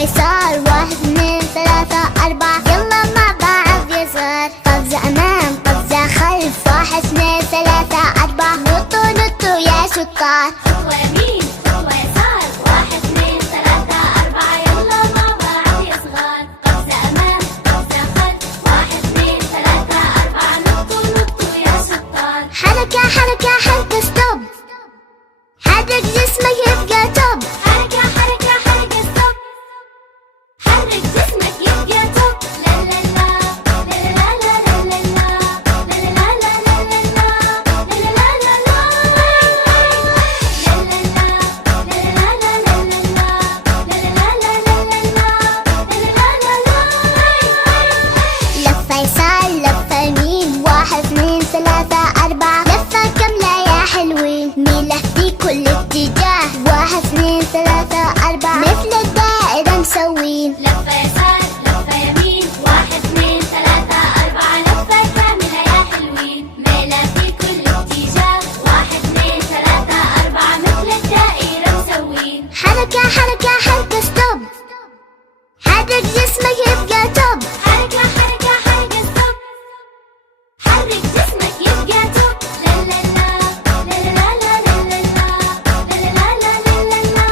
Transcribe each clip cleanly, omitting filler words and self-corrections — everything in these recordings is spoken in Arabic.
يسار، 1 2 3 4 يلا مع بعض يسار. قفزة أمام قفزة خلف، 1 2 3 4 نطوا نطوا يا شطار. خطوة يمين خطوة يسار، 1 2 3 4 يلا مع بعض يا صغار. قفزة أمام قفزة خلف، 1 2 3 4 نطوا نطوا يا شطار. حركة حركة حركة ستوب، حرك جسمك يبقى توب. حركة حركة حركة ستوب، حرك جسمك يبقى توب. لا لا لا لا لا لا لا لا لا لا لا لا لا لا لا لا لفة يسار لفة يمين، 1 2 3 4 لفة كاملة يا حلوين. ميلة في كل اتجاه، 1 2 3 4 مثل الدائرة مسوين. لفة يسار لفة يمين، 1 2 3 4 لفة كاملة يا حلوين. ميلة في كل اتجاه، 1 2 3 4 مثل الدائرة مسوين. حركة حركة حركة ستوب، حرك جسمك يبقى توب. حركة حركة حركة ستوب، حرك جسمك يبقى توب. لا لا لا لا لا لا لا لا لا لا لا لا لا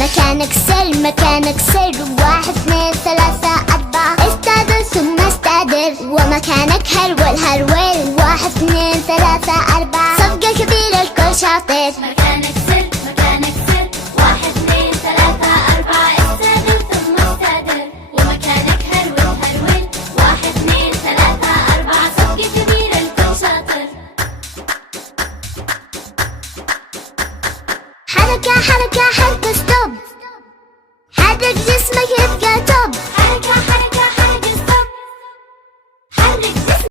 مكانك سر مكانك سر، 1 2 3 4 استدر ثم استدر. ومكانك هرول هرول، 1 2 3 4